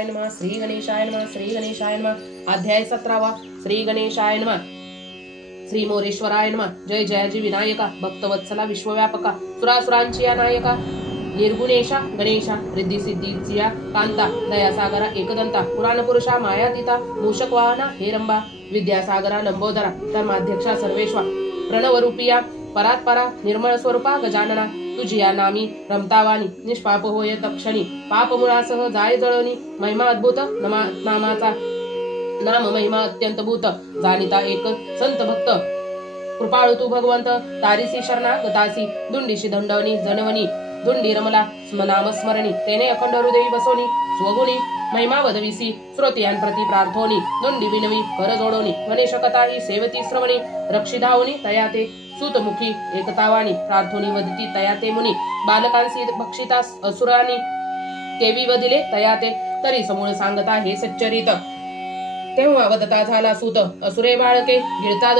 गणेशाय नमः श्री गणेशाय नमः श्री गणेशाय नमः। अध्याय 17 श्री गणेशाय नमः श्री मोरेश्वराय नमः। जय जयाजी विनायका भक्तवत्सला विश्वव्यापका सुरासुरांची या नायका निर्गुणेशा गणेशा रिद्धी सिद्धीच्या कांता दयासागरा एकदंता पुराण पुरुषा मायातीता मूषक वाहना हेरंबा विद्यासागरा लंबोदरा धर्माध्यक्षा सर्वेश्वा प्रणवरूपिया परात्परा निर्मळ स्वरूपा गजानना तुझिया नामी रमतावानी निष्पाप होय तक्षणी पापमुळासह जाय जळणी महिमा अद्भुत नामाचा नाम महिमा अत्यंत भूत जाणिता एक संत भक्त कृपाळू तू भगवंत तारीसी शरणा गतासी दुंडीशी दंडवणी जनवणी धुंडी रमला नामस्मरणी तेने अखंड हृदयी बसवणी स्वगुणी महिमा वदविसी श्रोतियांप्रती प्रार्थोनी दुंडी विनवी कर जोडवणी गणेश कथा ही सेवती श्रवणी रक्षिधावणी तया ते सुतमुखी एकतावाणी प्रार्थोनी वदिती तया ते मुनी बालकांसी भक्षिता असुरानी केवी वदिले तया ते तरी समूळ सांगता हे सच्चरित तेव्हा वदता झाला सूत असुरे बाळके गिळतात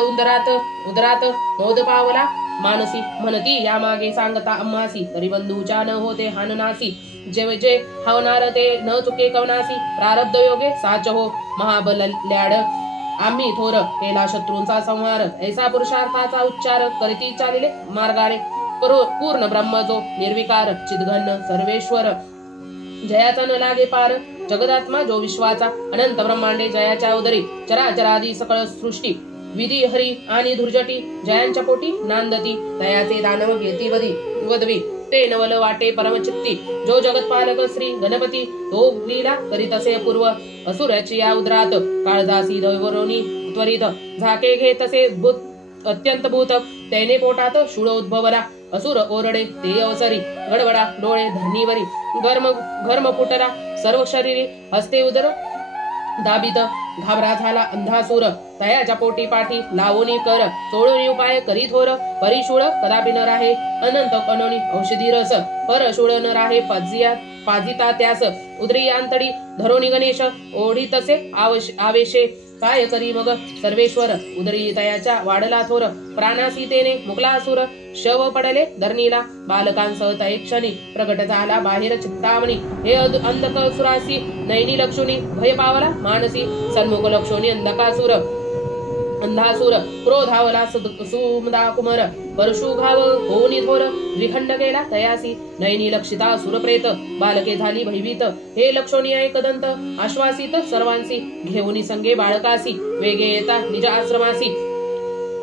उदरात मोद पावला मानसी म्हणती या मागे सांगता अम्मासी तरी बंधूच्या न होते हाननासी जे जे हवनार ते न चुके कवनासी प्रारब्ध योगे साच हो महाबल्याड आम्ही थोर केला शत्रूंचा संहार ऐसा पुरुषार्थाचा उच्चार करीती चालिले मार्गाने पूर्ण ब्रह्म जो निर्विकार चिदघन सर्वेश्वर जयाचा न लागे पार जगदात्मा जो विश्वाचा अनंत ब्रह्मांडे जयाच्या उदरी चराचरादी सकळ सृष्टी विधी हरी आणि धुर्जटी जयांच्या पोटी नांदती तयाचे दानव घेती वदवी ते नवल वाटे परमचित्ती जो जगतपालक श्री गणपती तो लीला करीत असे अपूर्व असुराची या उदरात काळजासी दैवरोनी त्वरित झाके घेत असे भूत अत्यंत भूत त्याने पोटात शूळ उद्भवला असुर ओरडे ते अवसरी गडबडा डोळे धरणीवरी घर्म फुटला सर्व शरीरी हस्ते उदर दाबित घाबरा झाला अंधासूर तयाच्या पोटी पाठी लावोनी कर चोळूनी उपाय करी थोर परिशूळ कदापि न राहे अनंत कनोनी औषधी रस परशूळ न राहे पाजिता त्यास उदरी अंतडी धरोनी गणेश ओढी तसे आवेशे काय करी मग सर्वेश्वर उदरी तयाच्या वाढला थोर प्राणासीतेने मुकलासुर शव पडले धरणीला बालकांसह तय क्षणी प्रगट झाला बाहेर चित्तावणी हे अंधक सुरासी नैनी लक्षुनी भय पावला मानसी सन्मुख लक्षोनी अंधासूर क्रोधावला सुमदा कुमर परशु घाव होनी थोर द्विखंड गेला तयासी नैनी लक्षिता सुरप्रेत बालके झाली भयभीत हे लक्षोनी एकदंत आश्वासित सर्वांसी घेऊनी संगे बाळकासी वेगे येता निज आश्रमासी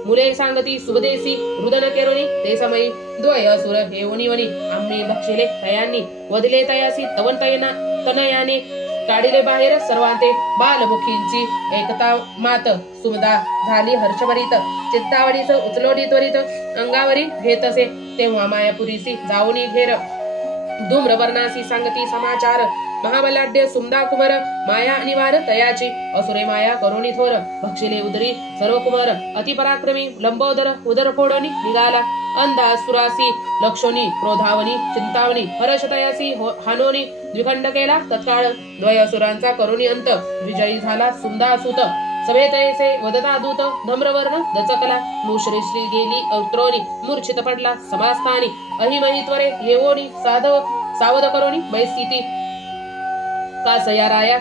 मुले सांगती सुबदेसी रुदन केरोनी ते समयी द्वय असुर हेवनी वनी आम्ही बक्षिले तयांनी वदिले तयासी तनयाने काढिले बाहेर सर्वांते बालमुखींची एकता मात सुमदा झाली हर्षभरीत चित्तावडीच उचलोडी त्वरित अंगावरी घेतसे तेव्हा मायापुरीसी जाऊनी घेर धूम्रवर्णासी सांगती समाचार महाबलाढ्य सुमदा कुमार माया अनिवार तयाची असुरे माया करुणी थोर भक्षिले उदरी सर्व कुमार अतिपराक्रमी लंबोदर उदर फोडणी निघाला अंधा सुरासी लक्षोनी क्रोधावनी चिंतावनी हर्ष तयासी हानोनी द्विखंड केला तत्काळ द्वय असुरांचा करुणी अंत विजयी झाला सुमदासुत सभेतयसे वदता दूत नम्रवर्ण दचकला मुश्रीश्री गेली अवत्रोनी मूर्छित पडला समास्थानी अहिमहित्वरे येवोनी सावध करोनी बैस्थिती कासया राया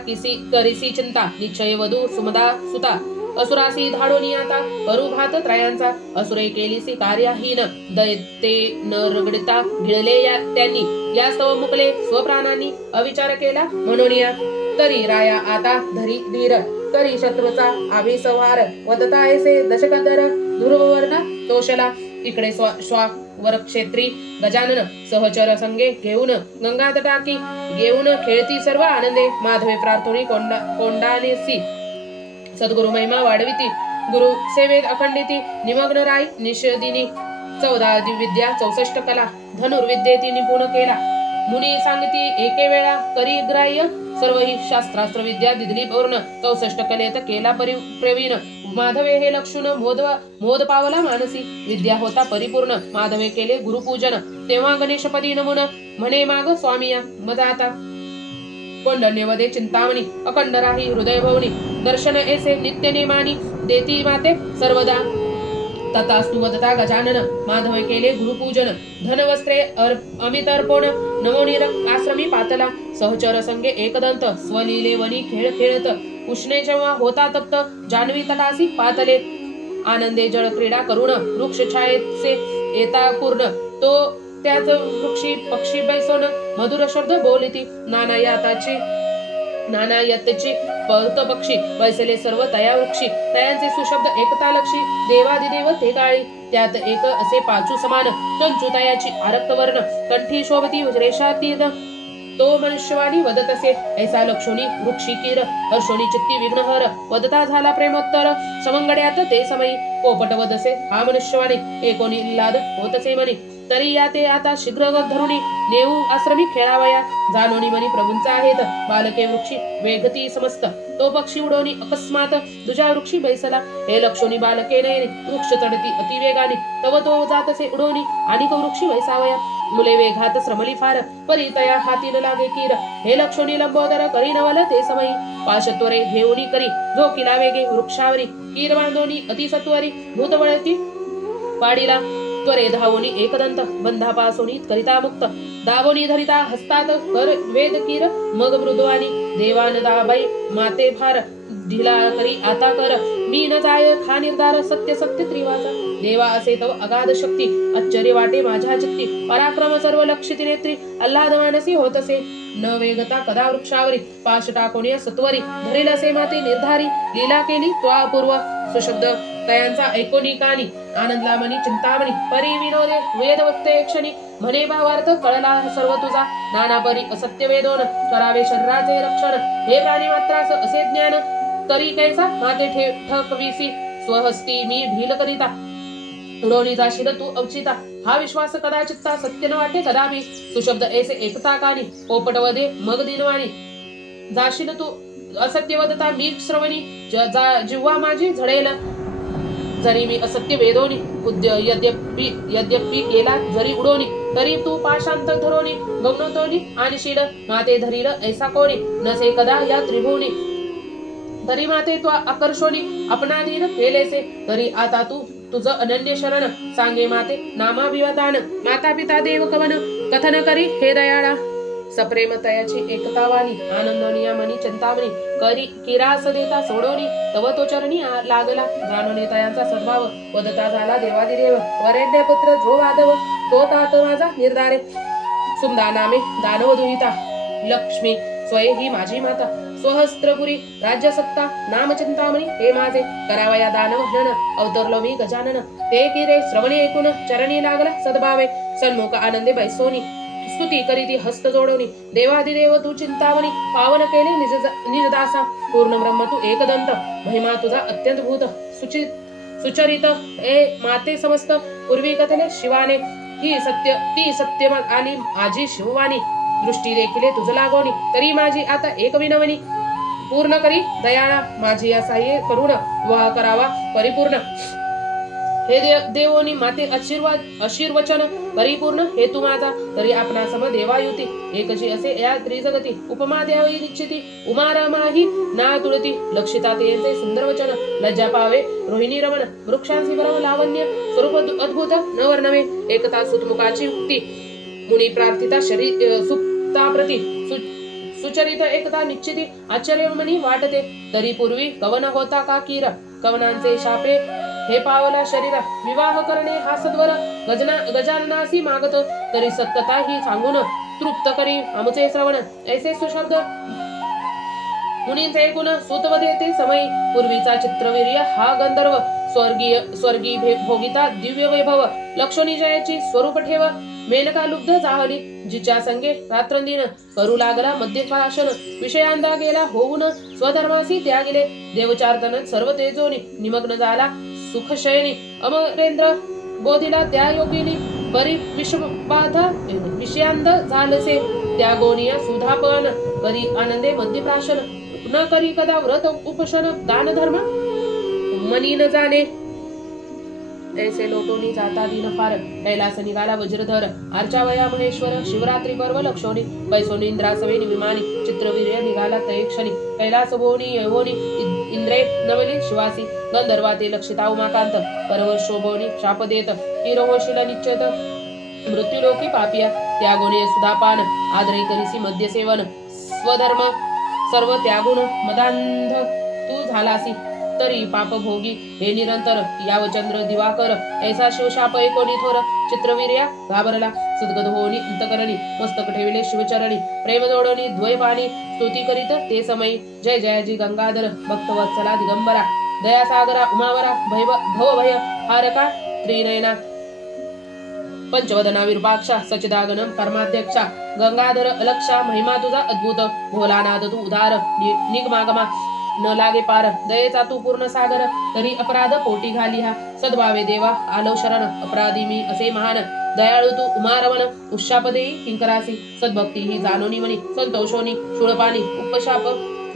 करिसी चिंता निश्चय वधू सुमदा सुता असुरासी धाडोनी आता अरुघात त्रयांचा असुरे केलीसी कार्याहीन दैते न रगडता गिळले त्यांनी या स्तव मुकले स्वप्राणांनी अविचार केला म्हणूनिया तरी राया आता धरी धीर करी शत्रूचा आविसंहार वदता ऐसे दशकंदर दुर्वर्ण तोषला इकडे वर क्षेत्री गजानन सहचर संगे घेऊन गंगा तटाकी घेऊन खेळती सर्व आनंदे माधवे प्रार्थोनी कोंडानेसी सद्गुरु महिमा वाढविती गुरु सेवेत अखंडिती निमग्न राई निषदिनी 14 विद्या 64 कला धनुर्विद्येती निपुण केला मुनी सांगती एके वेळा करी ग्राह्य सर्व ही शास्त्रास्त्र विद्या दिदली पूर्ण 64 कलेत केला प्रवीण माधवे हे लक्षुण मोद पावला मानसी विद्या होता परिपूर्ण माधवे केले गुरुपूजन तेव्हा गणेशपदी नमुन म्हणे माग स्वामिया मजाता कोंडण्यवदे चिंतामणी अखंड राही हृदय भवनी दर्शन ऐसे नित्य नेमानी देती माते सर्वदा तथास्तु वदता गजानन माधव केले गुरुपूजन धनवस्त्रे अमित अर्पण नमोनिर आश्रमी पातला सहचर संगे एकदंत स्वलीले वनी खेळ खेळत उष्णे जेव्हा होता तप्त जान्हवी तटासी पातले आनंदे जळ क्रीडा करुण वृक्ष छायेचे येता पूर्ण तो त्याच वृक्षी पक्षी बैसोन मधुर शब्द बोलिती नाना यत्तेची पळत पक्षी बैसले सर्व तया वृक्षी तयांचे सुशब्द एकता लक्षी देवादिदेव ते काळी त्यात एक असे पाचू समान कंचू तयाची आरक्त वर्ण कंठी शोभती रेषातीन तो मनुष्यवाणी वदत असे ऐसा लक्षोनी वृक्षी कीर हर्षोनी चित्ती विघ्नहर वदता झाला प्रेमोत्तर समंगड्यात ते समयी पोपट वदसे हा मनुष्यवाणी एकोणी लाद होतसे मनी तरी या ते आता शीघ्र धरुणी नेऊ आश्रमी खेळावया जानोनी मनी प्रभूंचा आहेत बालके वृक्षी वेगती समस्त तो पक्षी उडवणी अकस्मात दुजा वृक्षी बैसला हे लक्षोनी बालके नयने वृक्ष चढती अतिवेगाने तव तो जातसे उडवणी आणि वृक्षी बैसावया मुले वेघात श्रमली फार परी तया हातीन लागे कीर हे लक्षोनी लंबोदर करी नवल ते समयी पाशत्वरे घेऊनी करी झोकिला वेगे वृक्षावरी कीर बांधोनी अतिसत्वरी भूतवळती पाडीला त्वरे धावोनी एकदंत बंधापासोनी करिता मुक्त दावोनी धरिता हस्तात कर वेद कीर मग मृदवानी देवान दाबाई माते फार ढिला करी आता कर मी न जाय खा निर्धार सत्य सत्य त्रिवाचा देवा असे तव अगाध शक्ती आश्चर्य वाटे माझ्या चित्ती पराक्रम सर्व लक्षित नेत्री आल्हाद मानसी होतसे न वेगता कदा वृक्षावरी पाश टाकोनी सत्वरी धरेल असे माते निर्धारी लीला केली त्वा पूर्व सुशब्द तयांचा ऐकोनी कानी आनंदला मनी चिंतामणी परी विनोदे वेद वक्ते क्षणी म्हणे भावार्थ कळला सर्व तुझा नाना परी असत्य वेदोन करावे शरीराचे रक्षण हे प्राणी मात्रास असे ज्ञान तरी कैसा माते ठकविसी स्वहस्ती मी ढील करिता उडवणी जाशील तू अवचिता हा विश्वास कदाचित्ता सत्य न वाटे कदापि सुशब्द ऐसे एकता कानी पोपट वदे मग दिनवाणी जाशील तू असत्य वदता मी श्रवणी जिव्हा माझी झडेल जरी मी असत्य वेदोनी यद्यपि केला जरी उडवणी तरी तू पाशांत धरोनी गमनतोनी आणि शील माते धरील ऐसा कोणी नसे कदा या त्रिभुवनी तरी माते त्वा आकर्षोनी अपनाधीन केलेसे तरी आता तू तुझ अनन्य शरण सांगे माते नामाभिवदान माता पिता देव कवन कथन करी हे दयाळा सप्रेम तयाची एकता वाली आनंदोनिया मनी चिंतामणी करी किरास देता सोडोनी तव तो चरणी लागला जाणोनी तयांचा सद्भाव वदता झाला देवादिदेव वरेण्य पुत्र जो वादव तो तात माझा निर्धारे सुमदा नामे दानव दुहिता लक्ष्मी स्वये ही माझी माता स्वहस्त्रपुरी राज्य सत्ता नाम चिंतामणी हे माझे करावया दानव हनन अवतरलो मी गजानन ते किरे श्रवणी ऐकून चरणी लागला सद्भावे सन्मुख आनंदे बैसोनी स्तुती करीती हस्त जोडवणी देवादिदेव तू चिंतामणी पावन केले निजदासा पूर्ण ब्रह्म तू एकदंत महिमा तुझा अत्यंत भूत सुचरित ए माते समस्त पूर्वी कथले शिवाने ही ती सत्य आणि आजी शिववाणी दृष्टी देखील तुझ लागोनी तरी माझी आता एक विनवणी पूर्ण करी दयाळा माझी या साह्य करुण विवाह करावा परिपूर्ण हे देवोनी माते आशीर्वचन परिपूर्ण हे तू माझा तरी आपणा सम देवायुती एकची असे या त्रिजगती उपमा द्यावी निश्चिती उमारमाही ना तुळती लक्षिता ते सुंदर वचन लज्जा पावे रोहिणी रमण वृक्षांची परम लावण्य स्वरूप अद्भुत न वर्णवे एकता सुतमुखाची उक्ती मुनी प्रार्थिता सुप्ता प्रती सुचरित एकता निश्चिती आश्चर्यमनी वाटते तरी पूर्वी कवन होता का कीर कवनांचे शापे हे पावला शरीरा विवाह करणे हा सद्वर गजाननासी मागत तरी सत्यता ही सांगून तृप्त करी आमचे श्रवण ऐसे सुशब्द मुनींचे ऐकून सुतवदे ते समयी पूर्वीचा चित्रवीर्य हा गंधर्व स्वर्गीय भोगिता दिव्य वैभव लक्षणी जयाची स्वरूप ठेव मेनका लुब्ध जाहली जिच्या संगे रात्रंदिन करू लागला मध्यप्राशन विषयांदा गेला होऊन स्वधर्मासी त्यागिले देवचार्दन सर्व तेजोनी निमग्न झाला सुखशयनी अमरेंद्र बोधिला त्या योगिनी परी विषबाधा विषयांद झालसे त्या गोनिया सुधापन करी आनंदे मध्यप्राशन न करी कदा व्रत उपशन दान धर्म मनी न जाणे ऐसे लोटोनी जाता दिन फार कैलास निघाला वज्रधर अर्चावया महेश्वर शिवरात्री पर्व लक्षोनी पैसोनी इंद्रासवेनी विमानी चित्रवीर्य निघाला तय क्षणी कैलास भोनी यहोनी इंद्रे नवली शिवासी गंधर्वाते लक्षिता उमाकांत परव शोभवनी शाप देत हिरोहोशील निश्चित मृत्यूलोकी पापिया त्यागोनी सुधापान आदरे करीसी मद्य सेवन स्वधर्म सर्व त्यागुण मदांध तू झालासी तरी पापभोगी हे निरंतर यावचंद्र दिवाकर ऐसा शिवशाप एकोणी थोर चित्रवीर्या घाबरला सद्गत होनी अंतकरणी मस्तक ठेविले शिवचरणी प्रेम जोडणी द्वैपाणी स्तुती करीत ते समयी जय जयाजी गंगाधर भक्तवत्सला दिगंबरा दयासागरा उमावरा भवभय हारका त्रिनयना पंचवदना विरूपाक्षा सचिदागणम परमाध्यक्षा गंगाधर अलक्षा महिमा तुझा अद्भुत भोलानाथ तू उदार निगमागमा न लागे पार दयेचा तू पूर्ण सागर तरी अपराध पोटी घाली हा सद्भावे देवा आलो शरण अपराधी मी असे महान दयाळू तू उमारवण उशापदेई किंकरासी सद्भक्ती ही जानोनी मनी संतोषोनी शूळपाणी उपशाप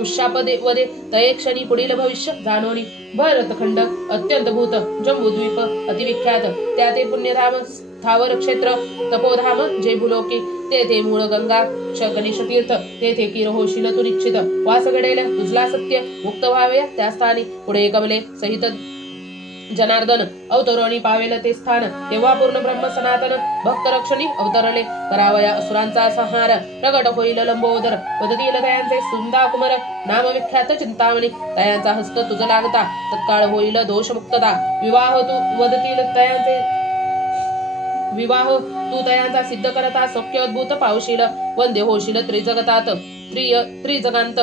उशापदे वदे तये क्षणी पुढील भविष्य जानोनी भरतखंड अत्यंत भूत जम्बूद्वीप अतिविख्यात त्या ते पुण्यधाम स्थावर क्षेत्र तपोधाम जे भूलोकी तेथे मूळ गंगा गणेश तीर्थ तेथे किरहोशील तू निश्चित वास घडेल तुझला सत्य मुक्त व्हावे त्या स्थानी पुढे कमले सहित जनार्दन अवतरणी पावेल ते स्थान तेव्हा पूर्ण ब्रह्म सनातन भक्त रक्षणी अवतरले करावया असुरांचा संहार प्रगट होईल लंबोदर वदतील तयांचे सुंदा कुमार नाम विख्यात चिंतामणी तयांचा हस्त तुझ लागता तत्काळ होईल दोष मुक्तता विवाह तू वदतील तयांचे विवाह तू तयांचा सिद्ध करता सौख्य अद्भुत पावशील वंदे होशील त्रिजगतात त्रिजगांत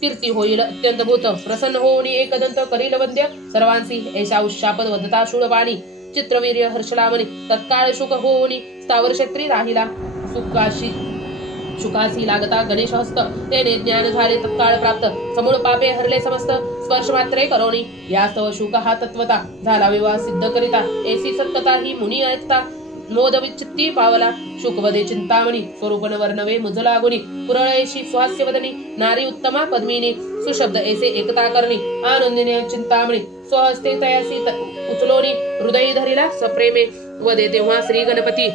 कीर्ती होईल अत्यंत भूत प्रसन्न होऊन एकदंत करील वंद्य सर्वांसी ऐशा उशापद वदता शूळवाणी चित्रवीर्य हर्षलामणी तत्काळ शुक होऊन स्थावर क्षेत्री राहिला शुकासी लागता गणेश हस्त तेने ज्ञान झाले तत्काळ प्राप्त समूळ पापे हरले समस्त स्पर्श मात्रे करोणी यास्तव शुक हा तत्वता झाला विवाह सिद्ध करिता ऐसी सत्कता ही मुनी ऐकता मोद विचित्ती पावला शुकवदे चिंतामणी स्वरूपन वर्णवे मुझ लागुनी पुरळेशी सुहास्यवदनी नारी उत्तमा पद्मिनी सुशब्द ऐसे एकता करणी आनंदिने चिंतामणी स्वहस्ते तयासी उचलोनी हृदय धरिला सप्रेमे वदे तेव्हा श्री गणपती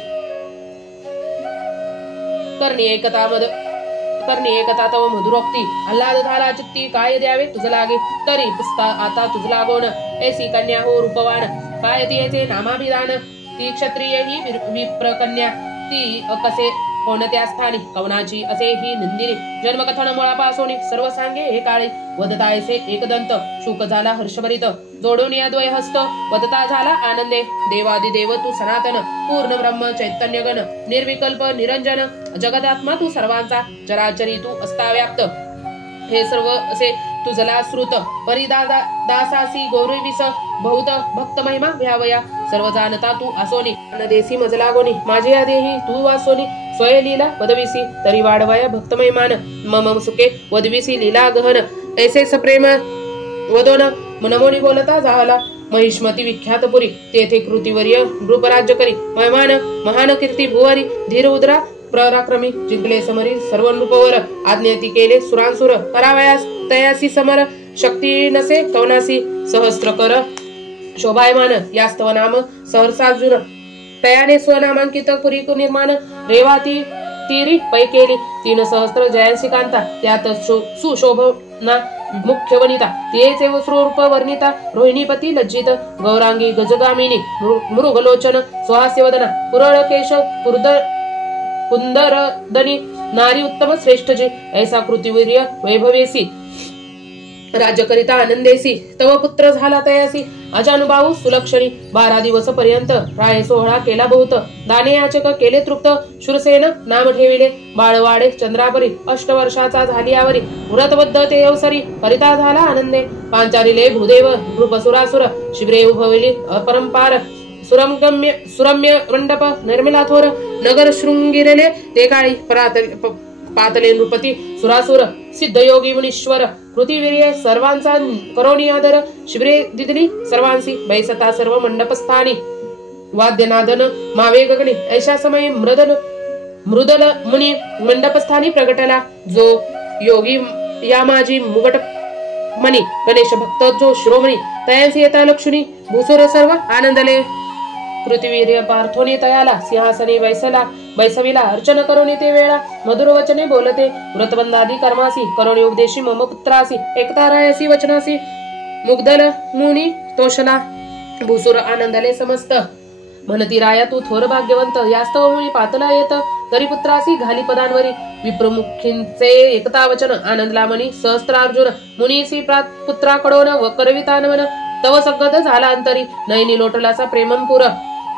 करणी एकता तव मधुरोक्ती आल्हाद झाला चित्ती काय द्यावे तुझ लागे तरी पुस्ता आता तुझ लागोन ऐसी कन्या हो रूपवान काय ती येथे नामाभिधान ती क्षत्रिय ही विप्रकन्या ती कसे कोणत्या स्थानी कवनाची असे ही नंदिनी जन्मकथन मुळापासून सर्व सांगे हे काळे वदता ऐसे एकदंत शुक झाला हर्षभरित जोडून या द्वय हस्त वदता झाला आनंदे देवादिदेव तू सनातन पूर्ण ब्रह्म चैतन्यगण निर्विकल्प निरंजन जगदात्मा तू सर्वांचा चराचरी तू असता व्याप्त हे सर्व असे तुझला श्रुत परिदासासी गौरविस बहुत भक्त महिमा भ्यावया सर्व जाणता तू आसोनी देसी मजला गोनी माझे आदेही तू वासोनी स्वय लीला वदविसी तरी वाढवया भक्त महिमान मम सुखे वदविसी लीला गहन ऐसे सप्रेम वदोन मनमोनी बोलता झाला महिष्मती विख्यात पुरी तेथे कृतिवर्य नृपराज्य करी महिमान महान कीर्ती भुवारी धीर उद्रा पराक्रमी जिंकले समरी सर्व नृपवर आज्ञाती केले सुरांसुर करावयास तयासी समर शक्ती नसे कवनासी सहस्त्र कर शोभायमान यास्तव नाम सहर्षार्जुन तयाने स्वनामांकित पुरी निर्माण रेवाती तीरी पै केली 3 सहस्त्र जयांसी कांता त्यात सुशोभना मुख्य वनिता तेचे वस्त्ररूप वर्णिता रोहिणीपती लज्जित गौरांगी गजगामिनी मृगलोचन सुहास्यवदना पुरळ केशव कुंदरदनी नारी उत्तम श्रेष्ठ जे ऐसा कृतिवीर्य वैभवेसी राज्य करिता आनंदेसी तव पुत्र झाला तयासी अजानुभाऊ सुलक्षणी 12 दिवस पर्यंत राय सोहळा केला बहुत दाने याचक केले तृप्त शूरसेन नाम ठेविले बाळवाडे चंद्रापरी 8 वर्षाचा झाली आवरी व्रतबद्ध ते अवसरी करिता झाला आनंदे पांचारिले भूदेव नृपसुरासुर शिबिरे उभविली अपरंपार सुरम्य मंडप निर्मिला थोर नगर शृंगिरेले ते काळी पातले नृपती सुरासुर सिद्धयोगी मुनीश्वर कृतिवीर्य सर्वांचा करोणी आदर शिबिरे दिदली सर्वांसी बैसता सर्व मंडपस्थानी वाद्यनादन मावे गगनी ऐशा समय मृदल मुनी मंडपस्थानी प्रगटला जो योगी या माझी मुगट मनी गणेश भक्त जो श्रोमणी तयांसी येता लक्ष्मी भूसुर सर्व आनंदले कृतिवीर्य पार्थोनी तयाला सिंहासनी वैसला बैसविला अर्चन करुणी ते वेळा मधुर वचने बोलते व्रतबंधादी कर्मासी करुणी उपदेशी मम पुत्रासी एकता रायसी वचनासी मुग्धल मुनी तोषला भूसुर आनंदाले समस्त म्हणती राया तू थोर भाग्यवंत यास्तव मुळी पातला येत तरी पुत्रासी घाली पदांवरी विप्रमुखींचे एकता वचन आनंदला मनी सहस्त्रार्जुन मुनीसी पुत्राकडोन व करवितानवन तव सगत झाला अंतरी नयनी लोटलाचा प्रेमंपुर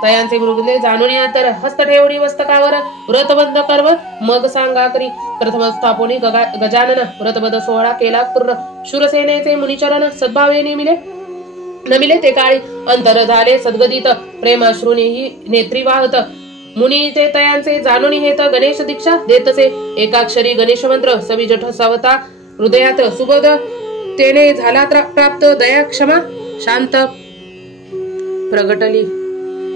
तयांचे मृगले जाणून अंतर हस्त ठेवणी मस्तकावर व्रतबंध कर्म मग सांगा करी प्रथम स्थापोनी गजानन व्रतबंध सोहळा केला पूर्ण शूरसेनेचे मुनिचरण सद्भावे नमिले ते काळी अंतर झाले सद्गदित प्रेमाश्रुनीही नेत्री वाहत मुनी ते तयांचे जाणून हेत गणेश दीक्षा देतसे एकाक्षरी गणेश मंत्र सविजठ सावता हृदयात सुबोध तेने झाला प्राप्त दया क्षमा शांत प्रगटली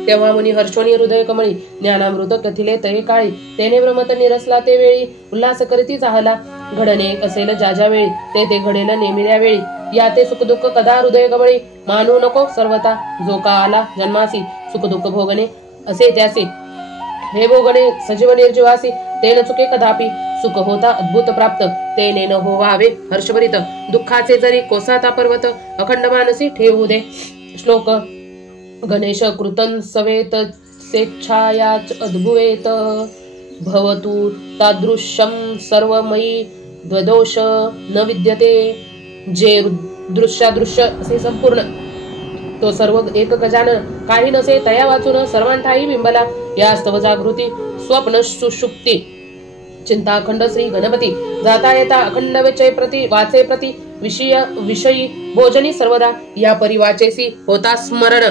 तेव्हा मुनी हर्षोनी हृदय कमळी ज्ञानामृत कथिले तये काळी तेने भ्रमत निरसला ते वेळी उल्हास करीती चाहला घडणे असेल ज्या वेळी ते घडेल नेमिल्या वेळी या ते सुखदुःख कदा हृदय कमळी मानू नको सर्वता जो का आला जन्मासी सुखदुःख भोगणे असे त्याचे हे भोगणे सजीव निर्जीवासी ते न चुके कदापि सुख होता अद्भुत प्राप्त ते न होवावे हर्षभरित दुःखाचे जरी कोसाता पर्वत अखंड मानसी ठेवू दे श्लोक गणेश कृतन सवेत स्वेच्छायाच अद्भुवेत भवतु तादृशं सर्वमयी द्वदोष न विद्यते जे दृश्यादृश्य असे संपूर्ण तो सर्व एक गजानन काही नसे तया वाचून सर्वांठाई बिंबला या स्तव जागृती स्वप्न सुषुप्ती चिंता अखंड श्री गणपती जाता येता अखंड विचय प्रति वाचे प्रति विषयी भोजनी सर्वदा या परिवाचेसी होता स्मरण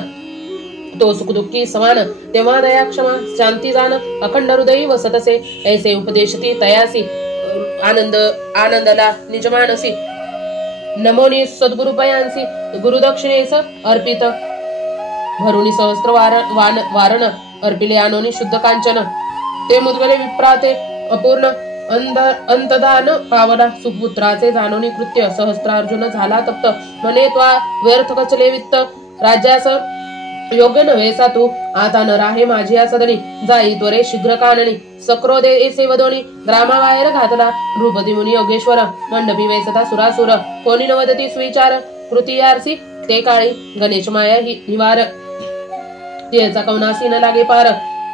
तो सुखदुःखी समान तेव्हा दया क्षमा शांती जाण अखंड हृदयी वसतसे ऐसे उपदेशती तयासी आनंदला निजमानसी नमोनी सद्गुरुपयांसी गुरुदक्षिणेस अर्पित भरुनी सहस्त्र वारण अर्पिले आणोनी शुद्ध कांचन ते मुद्गले विप्राते अपूर्ण अंतदान पावला सुपुत्राचे जाणोनी कृत्य सहस्त्रार्जुन झाला तप्त म्हणे त्वा व्यर्थ कचले वित्त राज्यास योग्य नव्हे सा तू आता न राहे माझी या सदनी जाई त्वरे शीघ्र काननी सक्रोदे एसे वदोनी ग्रामाबाहेर घातला नृपती मुनी योगेश्वर मंडपी वेसता सुरासुर कोणी नवदती स्विचार कृतीयारसी ते काळी गणेश माया ही निवार तिचा कवनासी न लागे पार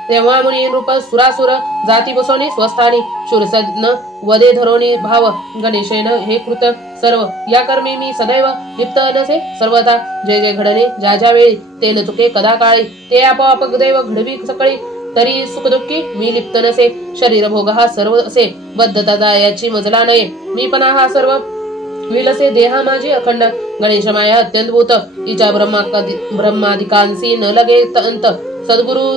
तेव्हा मुनी नृप सुरासुर जाती बसोनी स्वस्थानी शूरसद्न वदे धरोनी भाव गणेशेन हे कृत सर्व या कर्मी मी सदैव लिप्त नसे सर्वता जे जे घडणे ज्या वेळी ते न चुके कदा काळी ते आपोआप दैव घडवी सकळी तरी सुखदुःखी मी लिप्त नसे शरीर भोग हा सर्व असे बद्धता जायाची मजला नये मी पण हा सर्व विलसे देहा माझी अखंड गणेश माया अत्यंतभूत तिच्या ब्रह्मादिकांसी न लगे अंत सद्गुरु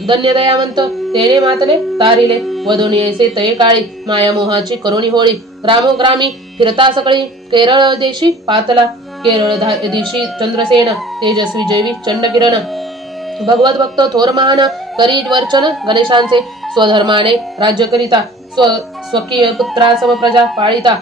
धन्य दयावंत तेने मातले तारिले वधुनी ऐसे तये काळी माया मोहाची करुणी होळी ग्रामोग्रामी फिरता सकळी केरळ देशी पातला केरळ दिशी चंद्रसेन तेजस्वी जैविक चंड किरण भगवत भक्त थोर महान करी वर्चन गणेशांचे स्वधर्माने राज्य करिता स्वकीय पुत्रा सम प्रजा पाळिता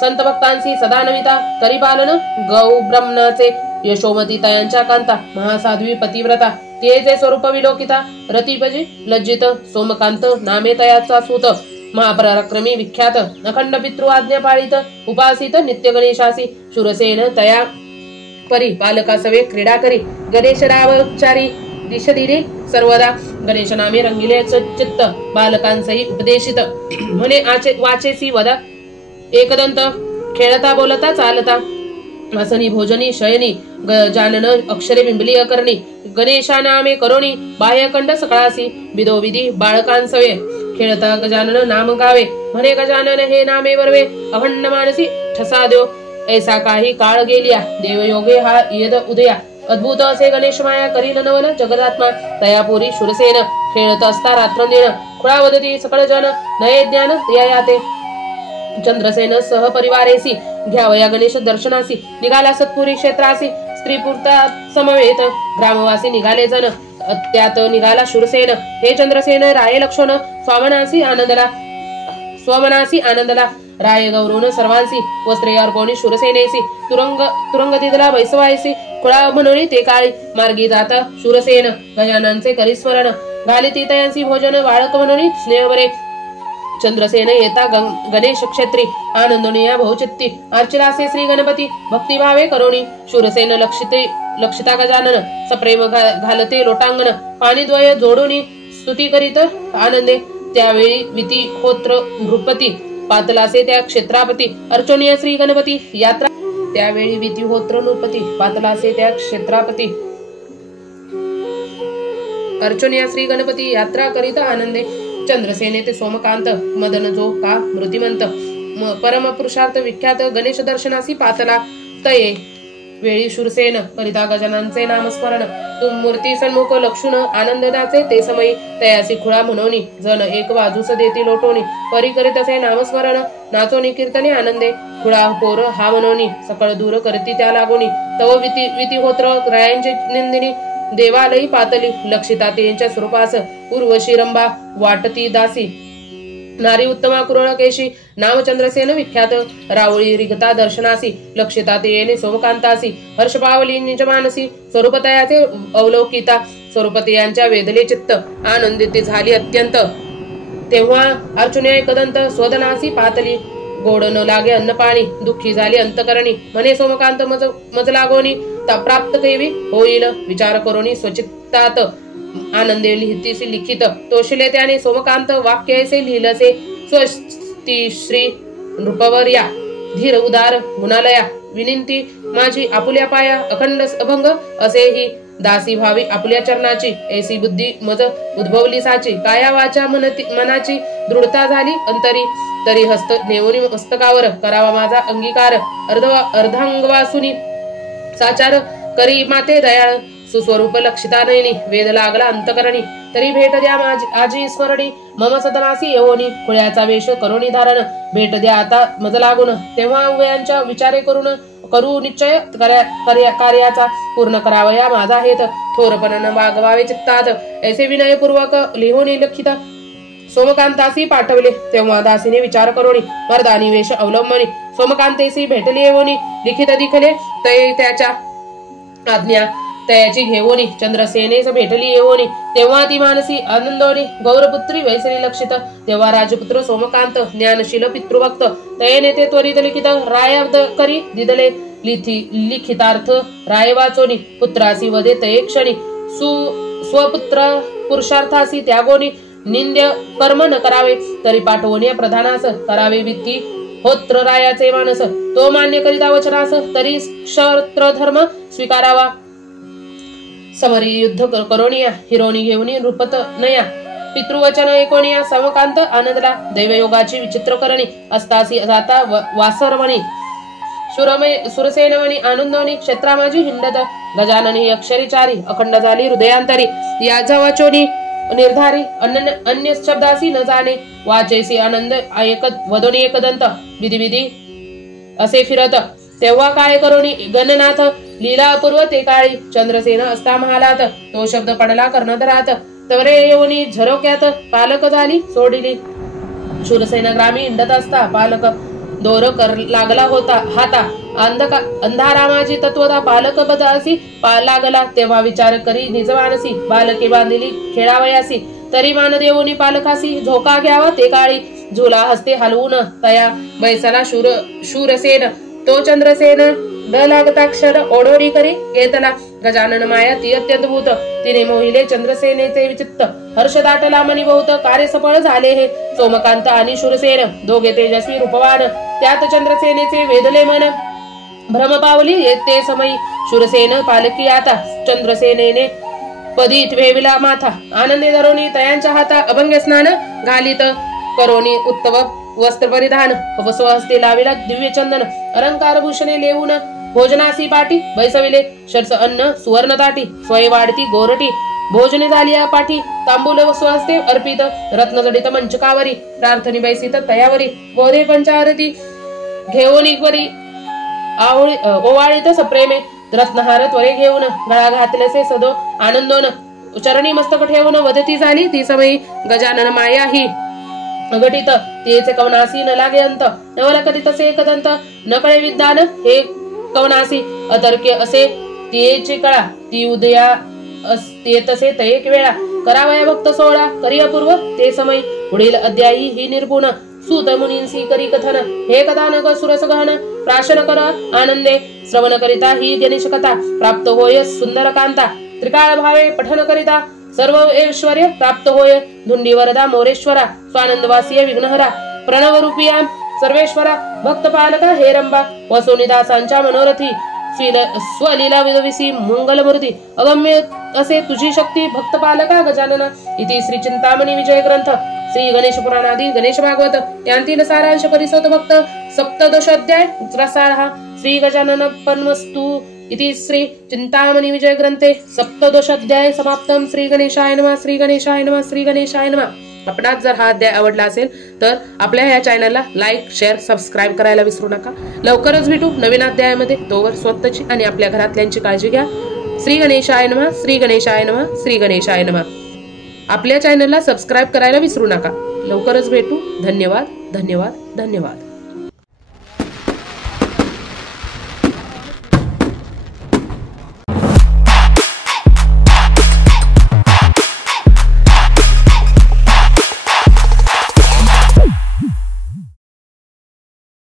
संत भक्तांशी सदा नमिता करी पालन गौ ब्रह्मणाचे यशोमती तयांच्या कांता महासाध्वी पतिव्रता तेजे स्वरूप विलोकिता रतिपजी लज्जित सोमकांत नामे तयाचा सूत महापराक्रमी विख्यात अखंड पितृ आज्ञा पाळित उपासित नित्य गणेशासी शूरसेन तया परी पालका सवे क्रीडा करी गणेश रावचारी दिश दिले सर्वदा गणेश नामे रंगिले चित्त बालकांसही उपदेशित म्हणे वाचेसी वदा एकदंत खेळता बोलता चालता असनी भोजनी शयनी गजानन अक्षरे बिंबली अकरणी गणेशा नामे करोणी बाह्यखंड सकळासी विधोविधी बाळकांसवे खेळता गजानन नाम गावे म्हणे गजानन हे नामे वरवे अखंड मानसी ठसा देव ऐसा काही काळ गेलिया देवयोगे हा येद उदया अद्भुत असे गणेश माया करील नवल जगदात्मा तयापुरी शूरसेन खेळत असता रात्रंदिन खुळा वदती सकळ जन नये ज्ञान याते चंद्रसेन सहपरिवारेसी घ्यावया गणेश दर्शनासी निघाला सत्पुरी क्षेत्रासी स्त्री पुरता समवेत ग्रामवासी निघाले जन त्यात निघाला शूरसेन हे चंद्रसेन राये लक्षण स्वमनासी आनंदला राय गौरवून सर्वांसी वस्त्रे अर्पवणी शूरसेनेसी तुरंग दिदला बैसवायसी खुळा म्हणून ते काळी मार्गी जाता शूरसेन गजाननचे करी स्मरण घाली तीतयांसी भोजन बाळक म्हणून स्नेह बरे चंद्रसेन येता गणेश क्षेत्री आनंदनिया बहुचित्ती अर्चिलासे श्री गणपती भक्तिभावे करोणी शूरसेन लक्षिता गजानन सप्रेम घालते लोटांगण पाणीद्वय जोडून स्तुती करीत आनंदे त्यावेळी विती होत्र नृपती पातलासे त्या क्षेत्रापती अर्चनीय श्री गणपती यात्रा त्यावेळी विती होत्र नृपती पातलासे त्या क्षेत्रापती अर्चनीय श्री गणपती यात्रा करीत आनंदे चंद्रसेने ते सोमकांत मदन जो का मृतिमंत परम पुरुषार्थ विख्यात गणेश दर्शनासी पातला तये वेळी शूरसेन करिता गजाननचे नामस्मरण तुम मूर्ती सन्मुख लक्षुण आनंदनाचे ते समयी तयासी खुळा म्हणोनी जण एक बाजूस देती लोटोनी परी करीत असे नामस्मरण नाचोनी कीर्तने आनंदे खुळा पोर हा म्हणोनी सकळ दूर करती त्या लागोनी तव विती होत्र रायांची निंदिनी देवालयी पातली लक्षिता त्यांच्या स्वरूपास उर्वशी रंभा वाटती दासी नारी उत्तमा कुरळकेशी नाम चंद्रसेन विख्यात रावळी रिगता दर्शनासी लक्षिता येणे सोमकांतासी हर्ष पावली निज मानसी स्वरूपतयाचे अवलौकिता स्वरूपतयांच्या वेदले चित्त आनंदित झाली अत्यंत तेव्हा अर्चुने कदंत स्वदनासी पातली गोड न लागे अन्न पाणी दुःखी झाली अंतकरणी म्हणे सोमकांत मज लागोनी प्राप्त केवी होईल विचार करोनी स्वचित्तात आनंदे लिहितीसी लिखित तोषले त्याने सोमकांत वाक्य ऐसे लिहिलसे स्वस्ती श्री नृपवर्या धीर उदार गुणालया विनंती माझी आपुल्या पाया अखंड अभंग असेही दासी भावी आपुल्या चरणाची ऐसी बुद्धी मज उद्भवली साची काया वाचा मनाची दृढता झाली अंतरी तरी हस्त नेवरी मस्तकावर करावा माझा अंगीकार अर्धांगवासुनी साचार करी माते दयाळ सुस्वरूप लक्षिता नयनी वेद लागला अंतकरणी तरी भेट द्या आजी स्मरणी मम सदनासी येवोनी खुळ्याचा वेश करोनी धारण भेट द्या आता मज लागून तेव्हा उभयांच्या विचारे करू निश्चय कार्याचा पूर्ण करावया माझा हेत थोरपणानं वागवावे चित्तात ऐसे विनयपूर्वक लिहोनी लक्षित सोमकांतासी पाठवले तेव्हा दासीने विचार करोनी वरदानी वेश अवलंबनी सोमकांतेसी भेटली येवोनी लिखित दिखले ते त्याच्या आज्ञा तयाची घेवोनी चंद्रसेनेस भेटली येवोनी तेव्हा ती मानसी आनंदोनी गौरपुत्री वैसरी लक्षित तेव्हा राजपुत्र सोमकांत ज्ञानशील पितृभक्त तयेने ते त्वरित लिखित राय करी दिदले लिखितार्थ राय वाचोनी पुत्रासी वदे तये क्षणी स्वपुत्र पुरुषार्थासी त्यागोनी निंद्य कर्म न करावे तरी पाठवणे प्रधानास करावे वित्ती होत्र रायाचे मानस तो मान्य करिता वचनास तरी क्षत्र धर्म स्वीकारावा समरी युद्ध करोनिया हिरोनी घेऊनी नृपत नया पितृवचन ऐकोनिया समकांत आनंदला दैवयोगाची विचित्र करणी असतासी जाता वासरवणी सुरसेनवणी आनंदोनी क्षेत्रामाजी हिंडत गजाननी अक्षरीचारी अखंड झाली हृदयांतरी या जवाचोनी निर्धारी अन्य शब्दासी न जाणे वाचेसी आनंद वदोनी एकदंत विधी असे फिरत तेव्हा काय करोनी गणनाथ लीला अपूर्व ते काळी चंद्रसेन असता महालात तो शब्द पडला कर्णधरात तवरे येऊनी झरोक्यात पालक झाली सोडिली शूरसेन ग्रामी हिंडत असता पालक दोर लागला होता हाता अंधारामाची तत्वता पालक बदासी लागला तेव्हा विचार करी निज मानसी बालके बांधिली खेळावयासी तरी मान देऊनी पालकासी झोका घ्यावा ते काळी झुला हस्ते हलवून तया बैसाला शूरसेन तो चंद्रसेन ड लागताक्षर ओढोरी करी घेतला गजानन माया ती अत्यंत भूत तिने मोहिले चंद्रसेनेचे विचित्त हर्ष दाटला मनी बहुत कार्य सफळ झाले हे सोमकांत आणि शूरसेन दोघे तेजस्वी रूपवान त्यात चंद्रसेनेचे वेदले मन भ्रम पावली ते समयी शूरसेन पालकी आता चंद्रसेनेने पदी ठेविला माथा आनंदी धरोनी तयांच्या हाता अभंग स्नान घालित करोनी उत्तम वस्त्र परिधान स्वहस्ते लाविला दिव्य चंदन अलंकार भूषणे लेवून भोजनासी पाठी बैसविले शर्ष अन्न सुवर्ण ताटी स्वय वाढती गोरटी भोजने झाली या पाठी तांबूल स्वहस्ते अर्पित रत्नजडित मंचकावरी प्रार्थनी बैसित तयावरी गोधे पंचारती घेऊन ओवाळीत सप्रेमे रत्नहार त्वरे घेऊन गळा घातलेसे सदो आनंदोन चरणी मस्तक ठेवून वदती झाली ती समयी गजानन माया ही अघटित तेचे कवनासी न लागे अंत, नवल कथित से एकदंत, न कळे विद्वान हे कवनासी, अतर्क्य असे तेची कळा, ती उदया ते तसे तयेक वेळा, करावया भक्त सोहळा, करी अपूर्व ते समय, पुढील अध्यायी ही निर्गुण, सूत मुनींसी करी कथन, हे कथा नग सुरस गहन, प्राशन कर आनंदे, श्रवण करिता ही गणेश कथा, प्राप्त होय सुंदर कांता, त्रिकाळ भावे पठन करिता, सर्व ऐश्वर्य प्राप्त होय, धुंडी वरदा मोरेश्वरा, स्वानंदवासीय विघ्नहरा, प्रणव रूपिया सर्वेश्वरा, भक्त पालका हे रंबा, वसुनिदासांच्या मनोरथी, स्वलीला विदविसी मंगलमूर्ती, अगम्य असे तुझी शक्ती, भक्त पालका गजानना, इति श्री चिंतामणी विजय ग्रंथ, श्री गणेश पुराणादी गणेश भागवत यांतील सारांश परिसत भक्त सप्तदशोध्याय रसाळः श्री गजानन पन्मस्तु इति श्री चिंतामणी विजय ग्रंथे सप्तदशोध्याय समाप्तम. श्री गणेशाय नमः. श्री गणेशाय नमः. श्री गणेशाय नमः. आपणास जर हा अध्याय आवडला असेल तर आपल्या या चॅनलला लाईक, शेअर, सबस्क्राईब करायला विसरू नका. लवकरच भेटू नवीन अध्यायामध्ये. तोवर स्वतःची आणि आपल्या घरातल्यांची काळजी घ्या. श्री गणेशाय नमः. श्री गणेशाय नमः. श्री गणेशाय नमः. आपल्या चॅनलला सबस्क्राईब करायला विसरू नका. लवकरच भेटू. धन्यवाद, धन्यवाद, धन्यवाद.